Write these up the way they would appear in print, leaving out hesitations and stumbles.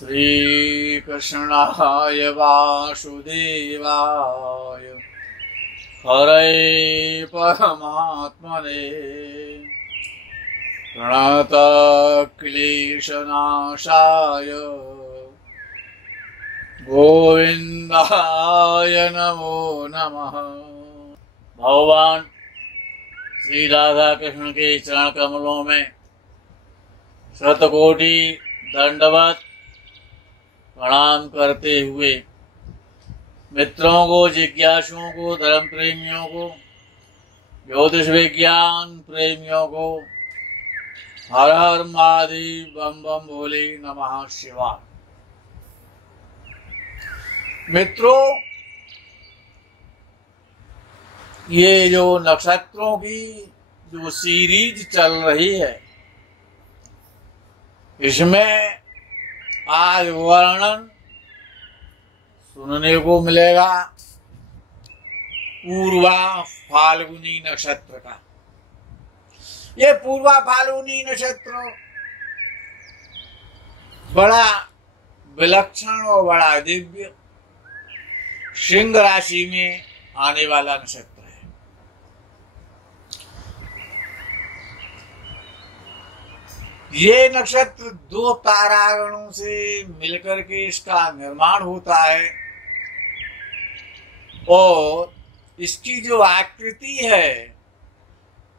श्रीकृष्णाय वासुदेवाय हरे परमात्मने प्रणतक्लेशनाशाय गोविंदाय नमो नमः। भगवान श्री राधा कृष्ण के चरण कमलों में शतकोटि दंडवत प्रणाम करते हुए मित्रों को, जिज्ञासुओं को, धर्म प्रेमियों को, ज्योतिष विज्ञान प्रेमियों को हर हर महादेव, बम बम भोले, नमः शिवाय। मित्रों, ये जो नक्षत्रों की जो सीरीज चल रही है, इसमें आज वर्णन सुनने को मिलेगा पूर्वा फाल्गुनी नक्षत्र का। ये पूर्वा फाल्गुनी नक्षत्र बड़ा विलक्षण और बड़ा दिव्य सिंह राशि में आने वाला नक्षत्र है। ये नक्षत्र दो तारागणों से मिलकर के इसका निर्माण होता है और इसकी जो आकृति है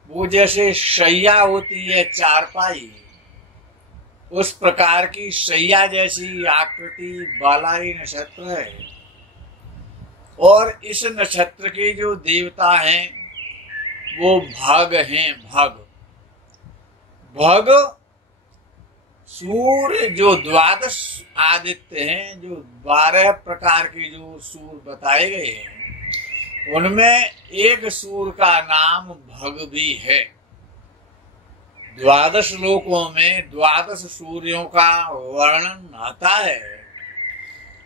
वो जैसे शैया होती है चारपाई, उस प्रकार की शैया जैसी आकृति वाला ही नक्षत्र है। और इस नक्षत्र के जो देवता हैं वो भग हैं। भग सूर्य जो द्वादश आदित्य हैं, जो 12 प्रकार के जो सूर्य बताए गए हैं, उनमें एक सूर्य का नाम भग भी है। द्वादश लोकों में 12 सूर्यों का वर्णन आता है,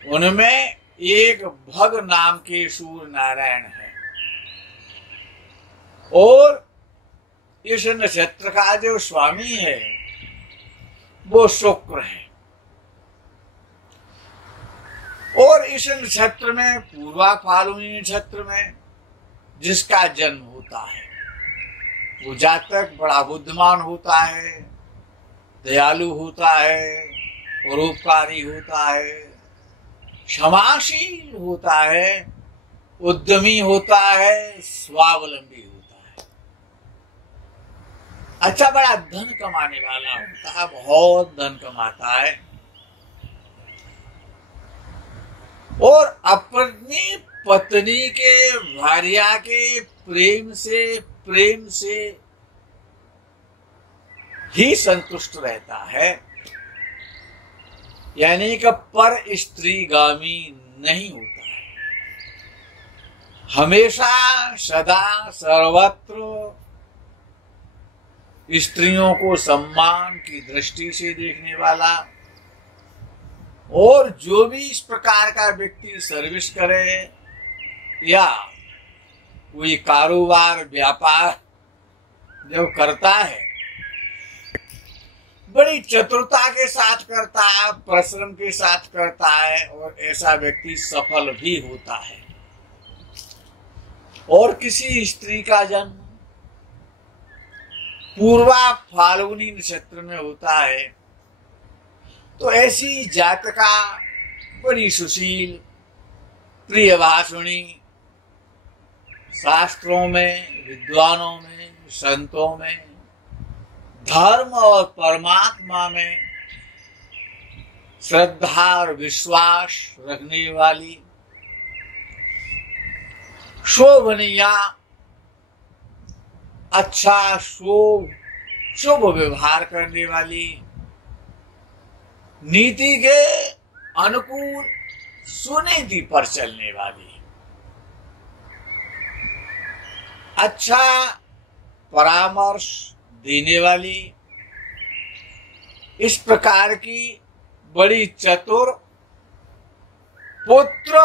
उनमें एक भग नाम के सूर्य नारायण है। और इस नक्षत्र का जो स्वामी है वो शुक्र है। और इस नक्षत्र में, पूर्वा फाल्गुनी नक्षत्र में जिसका जन्म होता है वो जातक बड़ा बुद्धिमान होता है, दयालु होता है, परोपकारी होता है, क्षमाशील होता है, उद्यमी होता है, स्वावलंबी होता है। अच्छा, बड़ा धन कमाने वाला होता है, बहुत धन कमाता है और अपनी पत्नी के, भार्या के प्रेम से ही संतुष्ट रहता है, यानी कि पर स्त्रीगामी नहीं होता है। हमेशा सदा सर्वत्र स्त्रियों को सम्मान की दृष्टि से देखने वाला, और जो भी इस प्रकार का व्यक्ति सर्विस करे या कोई कारोबार व्यापार जब करता है, बड़ी चतुरता के साथ करता है, परिश्रम के साथ करता है, और ऐसा व्यक्ति सफल भी होता है। और किसी स्त्री का जन्म पूर्वा फाल्गुनी नक्षत्र में होता है तो ऐसी जातका बड़ी सुशील, प्रिय भाषणी, शास्त्रों में, विद्वानों में, संतों में, धर्म और परमात्मा में श्रद्धा और विश्वास रखने वाली, शोभनीया, अच्छा शुभ व्यवहार करने वाली, नीति के अनुकूल सुनीति पर चलने वाली, अच्छा परामर्श देने वाली, इस प्रकार की बड़ी चतुर, पुत्र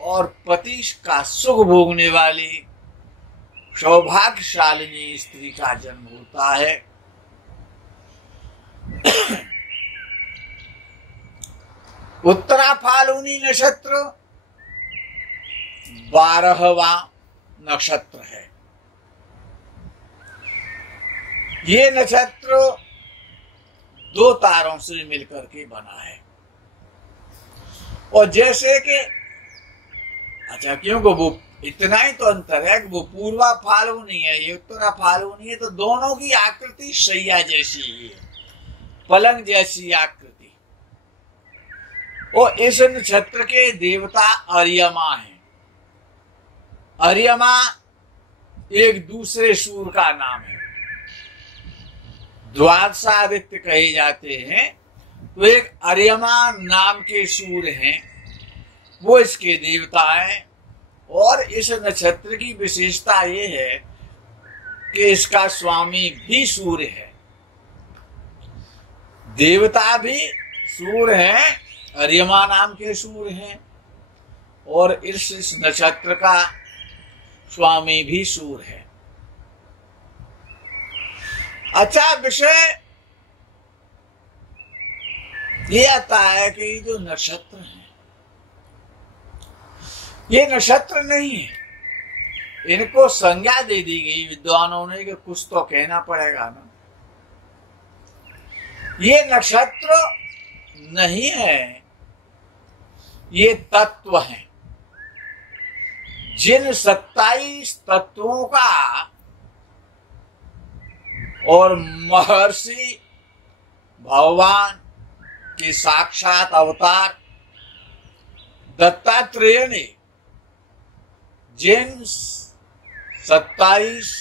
और पति का सुख भोगने वाली सौभाग्यशालिनी स्त्री का जन्म होता है। उत्तरा फाल्गुनी नक्षत्र 12वां नक्षत्र है। ये नक्षत्र 2 तारों से मिलकर के बना है। और जैसे कि अच्छा, क्योंकि वो इतना ही तो अंतर है कि वो पूर्वा फाल्गुनी है, ये उत्तरा फाल्गुनी है, तो दोनों की आकृति शैया जैसी ही है, पलंग जैसी आकृति। और इस नक्षत्र के देवता अर्यमा हैं। अर्यमा एक दूसरे सूर्य का नाम है। द्वादशादित्य कहे जाते हैं, तो एक अर्यमा नाम के सूर्य हैं, वो इसके देवता हैं। और इस नक्षत्र की विशेषता ये है कि इसका स्वामी भी सूर्य है, देवता भी सूर्य हैं, अर्यमा नाम के सूर्य हैं, और इस नक्षत्र का स्वामी भी सूर्य है। अच्छा, विषय ये आता है कि ये जो नक्षत्र हैं, ये नक्षत्र नहीं है, इनको संज्ञा दे दी गई विद्वानों ने कि कुछ तो कहना पड़ेगा ना। ये नक्षत्र नहीं है, ये तत्व हैं। जिन 27 तत्वों का और महर्षि भगवान के साक्षात अवतार दत्तात्रेय ने जिन 27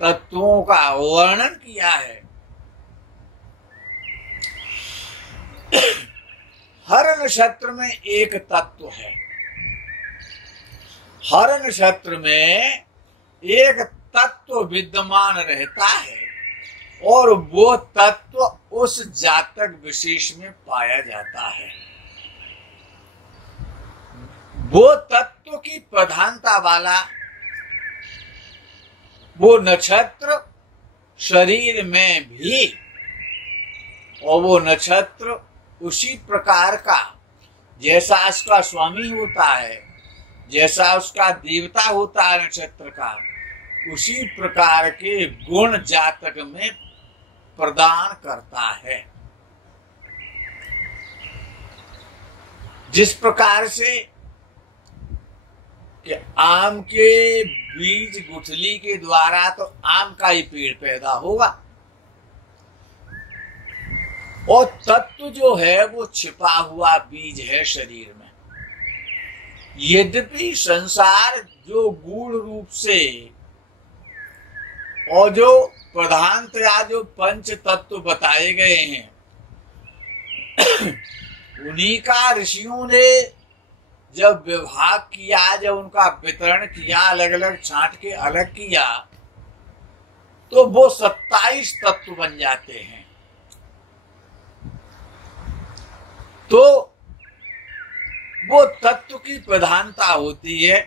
तत्वों का वर्णन किया है, हर नक्षत्र में एक तत्व है। हर नक्षत्र में एक तत्व विद्यमान रहता है और वो तत्व उस जातक विशेष में पाया जाता है। वो तत्व की प्रधानता वाला वो नक्षत्र शरीर में भी, और वो नक्षत्र उसी प्रकार का जैसा उसका स्वामी होता है, जैसा उसका देवता होता है नक्षत्र का, उसी प्रकार के गुण जातक में प्रदान करता है। जिस प्रकार से कि आम के बीज गुठली के द्वारा तो आम का ही पेड़ पैदा होगा, और तत्व जो है वो छिपा हुआ बीज है शरीर में। यद्यपि संसार जो गूढ़ रूप से और जो प्रधानतया जो पंच तत्व बताए गए हैं, उन्हीं का ऋषियों ने जब विभाग किया, जब उनका वितरण किया, अलग अलग छांट के अलग किया, तो वो 27 तत्व बन जाते हैं। तो वो तत्व की प्रधानता होती है।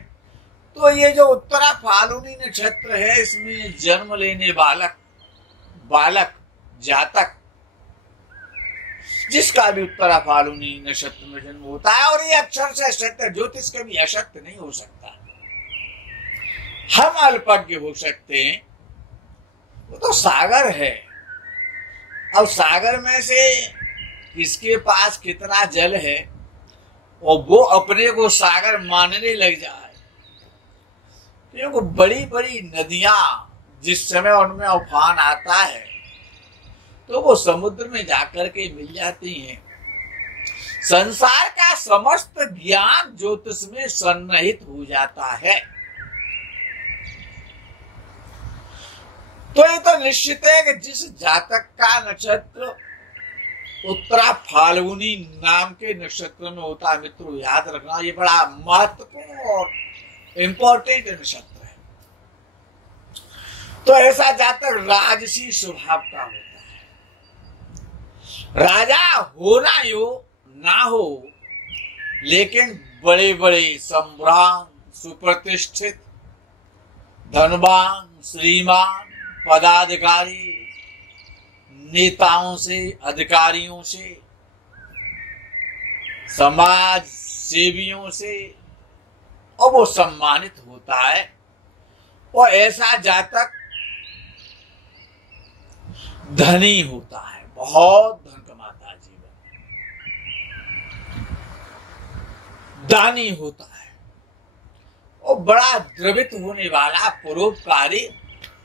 तो ये जो उत्तरा फाल्गुनी नक्षत्र है, इसमें जन्म लेने बालक जातक जिसका भी उत्तरा फाल्गुनी नक्षत्र में जन्म होता है, और ये अक्षर से सत्य, ज्योतिष के भी असत्य नहीं हो सकता। हम अल्पज्ञ हो सकते हैं, वो तो सागर है। अब सागर में से किसके पास कितना जल है और वो अपने को सागर मानने लग जाए, क्योंकि बड़ी बड़ी नदियां जिस समय उनमें उफान आता है तो वो समुद्र में जाकर के मिल जाती हैं। संसार का समस्त ज्ञान ज्योतिष में सन्निहित हो जाता है। तो ये तो निश्चित है कि जिस जातक का नक्षत्र उत्तरा फाल्गुनी नाम के नक्षत्र में होता है, मित्रों याद रखना, ये बड़ा महत्वपूर्ण और इंपॉर्टेंट नक्षत्र है। तो ऐसा जातक राजसी स्वभाव का होता है। राजा होना हो ना हो, लेकिन बड़े बड़े सम्राट, सुप्रतिष्ठित, धनवान, श्रीमान, पदाधिकारी, नेताओं से, अधिकारियों से समाज सेवियों से और वो सम्मानित होता है। और ऐसा जातक धनी होता है, बहुत धन कमाता है, जीवन दानी होता है और बड़ा द्रवित होने वाला, परोपकारी।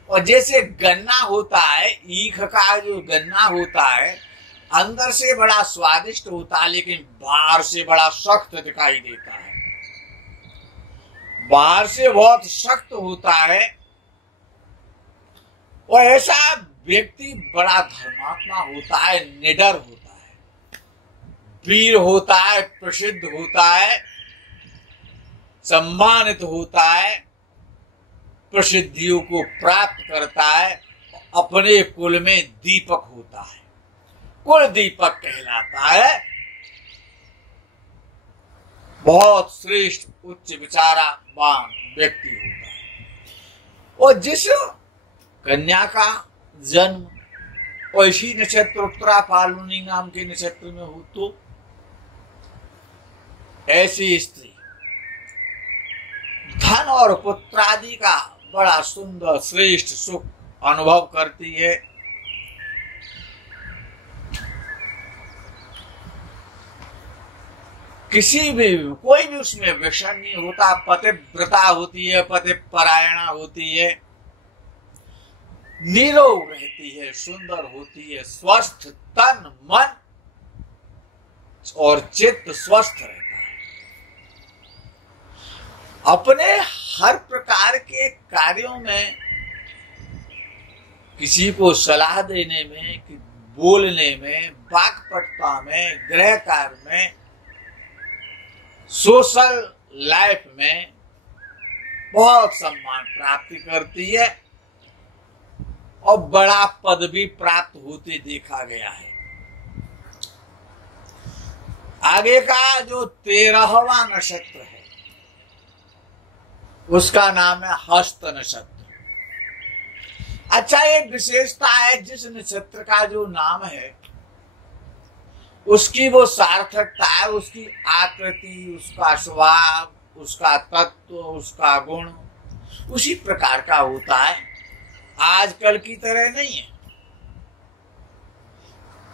और जैसे गन्ना होता है, ईख का जो गन्ना होता है अंदर से बड़ा स्वादिष्ट होता है, लेकिन बाहर से बड़ा सख्त दिखाई देता है। बाहर से बहुत सख्त होता है। और ऐसा व्यक्ति बड़ा धर्मात्मा होता है, निडर होता है, वीर होता है, प्रसिद्ध होता है, सम्मानित होता है, प्रसिद्धियों को प्राप्त करता है, अपने कुल में दीपक होता है, कुल दीपक कहलाता है। बहुत श्रेष्ठ उच्च विचारवान व्यक्ति होता है। और जिस कन्या का जन्म और इसी नक्षत्र उत्तरा फाल्गुनी नाम के नक्षत्र में हो, तो ऐसी स्त्री धन और पुत्रादि का बड़ा सुंदर श्रेष्ठ सुख अनुभव करती है। किसी भी कोई भी उसमें व्यसन नहीं होता, पतिव्रता होती है, पतिपरायणा होती है, निरोग रहती है, सुंदर होती है, स्वस्थ तन मन और चित्त स्वस्थ रहता है। अपने हर प्रकार के कार्यों में, किसी को सलाह देने में, बोलने में, वाक्पटुता में, गृह कार्य में, सोशल लाइफ में बहुत सम्मान प्राप्ति करती है और बड़ा पद भी प्राप्त होते देखा गया है। आगे का जो 13वां नक्षत्र है उसका नाम है हस्त नक्षत्र। अच्छा, एक विशेषता है, जिस नक्षत्र का जो नाम है उसकी वो सार्थकता है, उसकी आकृति, उसका स्वभाव, उसका तत्व, उसका गुण उसी प्रकार का होता है। आजकल की तरह नहीं है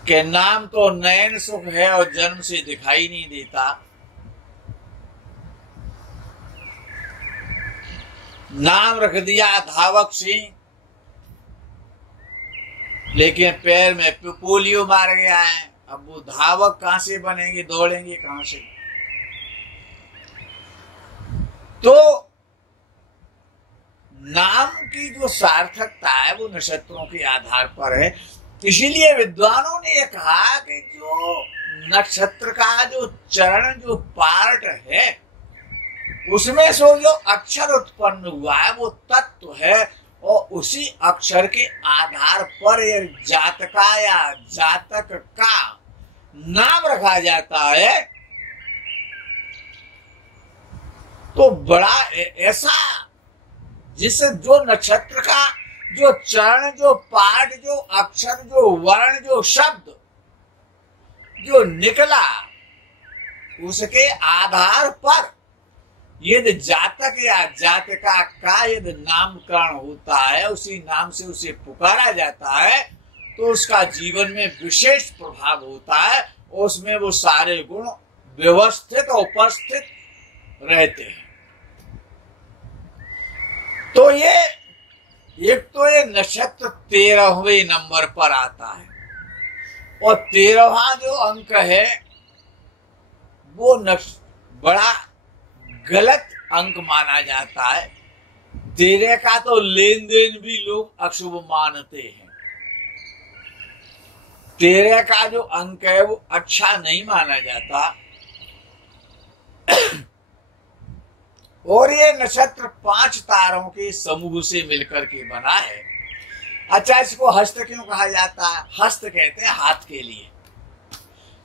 कि नाम तो नयन सुख है और जन्म से दिखाई नहीं देता। नाम रख दिया धावक सिंह, लेकिन पैर में पोलियो मार गया है। अब वो धावक कहां से बनेंगे, दौड़ेंगे कहां से? तो नाम की जो सार्थकता है वो नक्षत्रों के आधार पर है। इसीलिए विद्वानों ने ये कहा कि जो नक्षत्र का जो चरण, जो पार्ट है, उसमें से जो अक्षर उत्पन्न हुआ है वो तत्व है, और उसी अक्षर के आधार पर जातका या जातक का नाम रखा जाता है। तो बड़ा ऐसा, जिससे जो नक्षत्र का जो चरण, जो पाठ, जो अक्षर, जो वर्ण, जो शब्द जो निकला, उसके आधार पर यदि जातक या जातिका का यदि नामकरण होता है, उसी नाम से उसे पुकारा जाता है, तो उसका जीवन में विशेष प्रभाव होता है और उसमें वो सारे गुण व्यवस्थित और उपस्थित रहते हैं। तो ये एक तो ये नक्षत्र 13वें नंबर पर आता है, और 13वां जो अंक है वो बड़ा गलत अंक माना जाता है। 13 का तो लेन देन भी लोग अशुभ मानते हैं। 13 का जो अंक है वो अच्छा नहीं माना जाता। और ये नक्षत्र 5 तारों के समूह से मिलकर के बना है। अच्छा, इसको हस्त क्यों कहा जाता है? हस्त कहते हैं हाथ के लिए।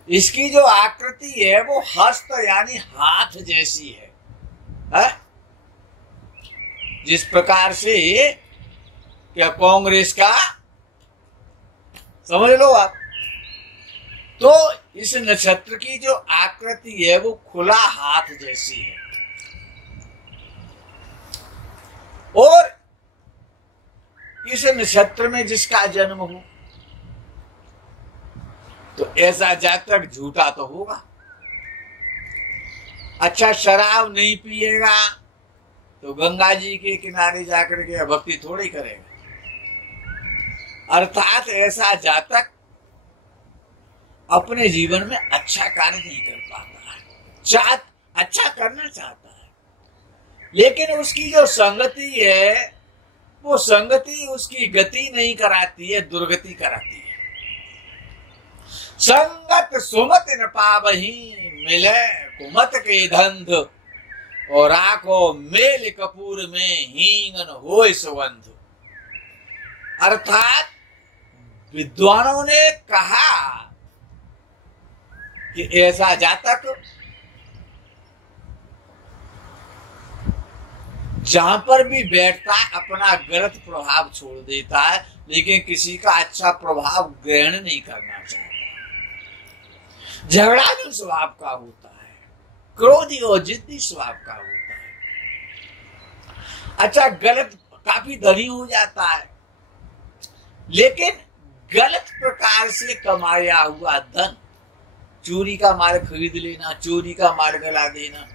इसकी जो आकृति है वो हस्त यानी हाथ जैसी है। जिस प्रकार से क्या कांग्रेस का समझ लो आप, तो इस नक्षत्र की जो आकृति है वो खुला हाथ जैसी है, और इस नक्षत्र में जिसका जन्म हो तो ऐसा जातक झूठा तो होगा। अच्छा, शराब नहीं पिएगा तो गंगा जी के किनारे जाकर के भक्ति थोड़ी करेगा। अर्थात ऐसा जातक अपने जीवन में अच्छा कार्य नहीं कर पाता है। अच्छा करना चाहता है, लेकिन उसकी जो संगति है वो संगति उसकी गति नहीं कराती है, दुर्गति कराती है। संगत सुमत न पावही, मिले कुमत के धंध, और आंखों मेल कपूर में हींगन होय सुगंध। अर्थात विद्वानों ने कहा कि ऐसा जातक जहां पर भी बैठता है अपना गलत प्रभाव छोड़ देता है, लेकिन किसी का अच्छा प्रभाव ग्रहण नहीं करना चाहता। झगड़ालू स्वभाव का होता है, क्रोधी और जिद्दी स्वभाव का होता है। अच्छा, गलत काफी धनी हो जाता है, लेकिन गलत प्रकार से कमाया हुआ धन, चोरी का माल खरीद लेना, चोरी का माल गला देना,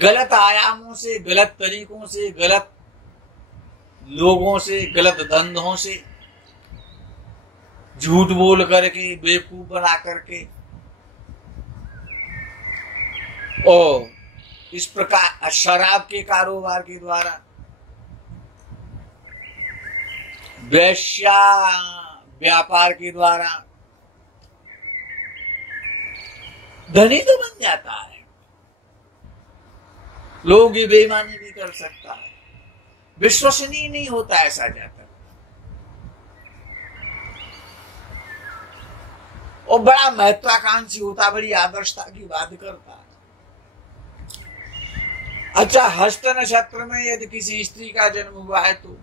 गलत आयामों से, गलत तरीकों से, गलत लोगों से, गलत धंधों से, झूठ बोल करके, बेवकूफ बना करके, और इस प्रकार शराब के कारोबार के द्वारा, वेश्या व्यापार के द्वारा धनी तो बन जाता है, लोगों की बेईमानी भी कर सकता है, विश्वसनीय नहीं होता ऐसा जाता, और बड़ा महत्वाकांक्षी होता, बड़ी आदर्शता की बात करता है। अच्छा, हस्त नक्षत्र में यदि किसी स्त्री का जन्म हुआ है तो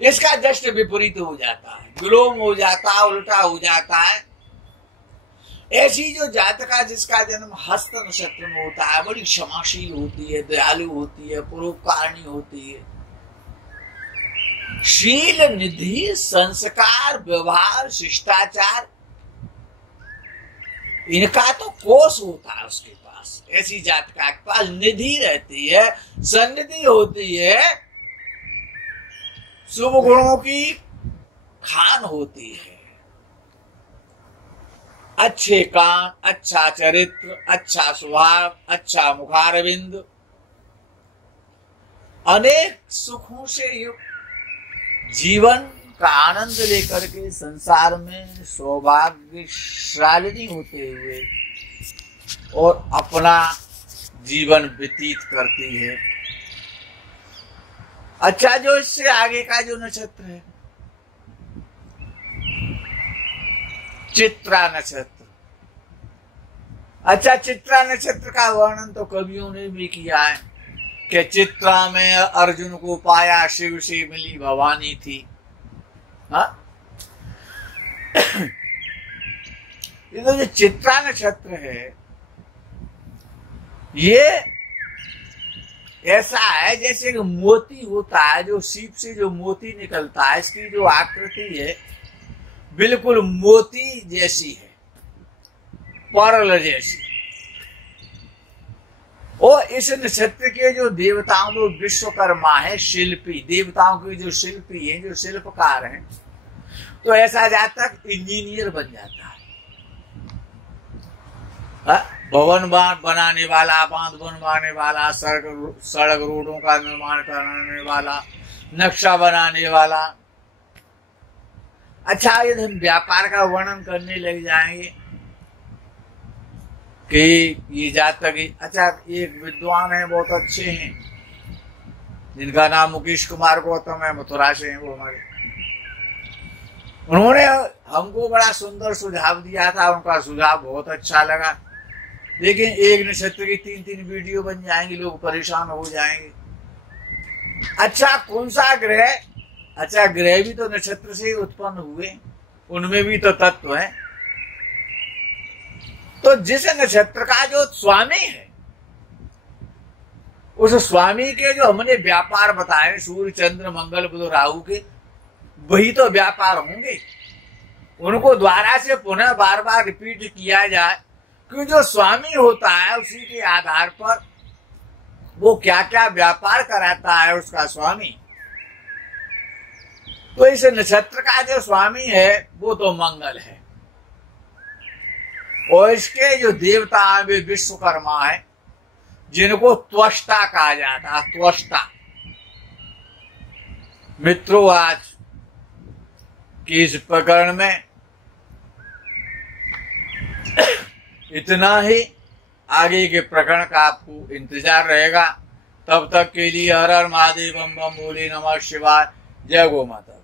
इसका जस्ट विपरीत हो जाता है, विलोम हो जाता है, उल्टा हो जाता है। ऐसी जो जातका जिसका जन्म हस्त नक्षत्र में होता है बड़ी क्षमाशील होती है, दयालु होती है, परोपकारिणी होती है, शील निधि, संस्कार, व्यवहार, शिष्टाचार, इनका तो कोष होता है उसके पास। ऐसी जातका के पास निधि रहती है, सन्निधि होती है, शुभ गुणों की खान होती है, अच्छे कान, अच्छा चरित्र, अच्छा स्वभाव, अच्छा मुखारविंद, अनेक सुखों से युक्त जीवन का आनंद लेकर के संसार में सौभाग्यशालिनी होते हुए और अपना जीवन व्यतीत करती है। अच्छा, जो इससे आगे का जो नक्षत्र है चित्रा नक्षत्र। अच्छा, चित्रा नक्षत्र का वर्णन तो कवियों ने भी किया है कि चित्रा में अर्जुन को पाया, शिव से मिली भवानी थी। हाँ, ये तो जो चित्रा नक्षत्र है ये ऐसा है जैसे कि मोती होता है, जो सीप से जो मोती निकलता है, इसकी जो आकृति है बिल्कुल मोती जैसी है, परल जैसी। और इस नक्षत्र के जो देवताओं को विश्वकर्मा है, शिल्पी, देवताओं के जो शिल्पी है, जो शिल्पकार हैं, तो ऐसा जातक इंजीनियर बन जाता है। भवन बनाने वाला, बांध बनवाने वाला, सड़क रोडों का निर्माण कराने वाला, नक्शा बनाने वाला। अच्छा, यदि हम व्यापार का वर्णन करने लग जाएंगे कि ये जातक, अच्छा एक विद्वान है, बहुत अच्छे हैं, जिनका नाम मुकेश कुमार गौतम है, मथुरा से हैं वो हमारे। उन्होंने हमको बड़ा सुंदर सुझाव दिया था, उनका सुझाव बहुत अच्छा लगा, लेकिन एक नक्षत्र की 3-3 वीडियो बन जाएंगी, लोग परेशान हो जाएंगे। अच्छा, कौन सा ग्रह? अच्छा, ग्रह भी तो नक्षत्र से ही उत्पन्न हुए, उनमें भी तो तत्व है। तो जिस नक्षत्र का जो स्वामी है, उस स्वामी के जो हमने व्यापार बताए सूर्य चंद्र मंगल बुध राहु के, वही तो व्यापार होंगे। उनको द्वारा से पुनः बार बार रिपीट किया जाए, क्योंकि जो स्वामी होता है उसी के आधार पर वो क्या क्या व्यापार कराता है उसका स्वामी। तो इस नक्षत्र का जो स्वामी है वो तो मंगल है, और इसके जो देवता है वे विश्वकर्मा है, जिनको त्वष्टा कहा जाता है। त्वष्टा मित्रों, आज की इस प्रकरण में इतना ही। आगे के प्रकरण का आपको इंतजार रहेगा। तब तक के लिए हर हर महादेव बम बम बोले, नमः शिवाय, जय गौ माता।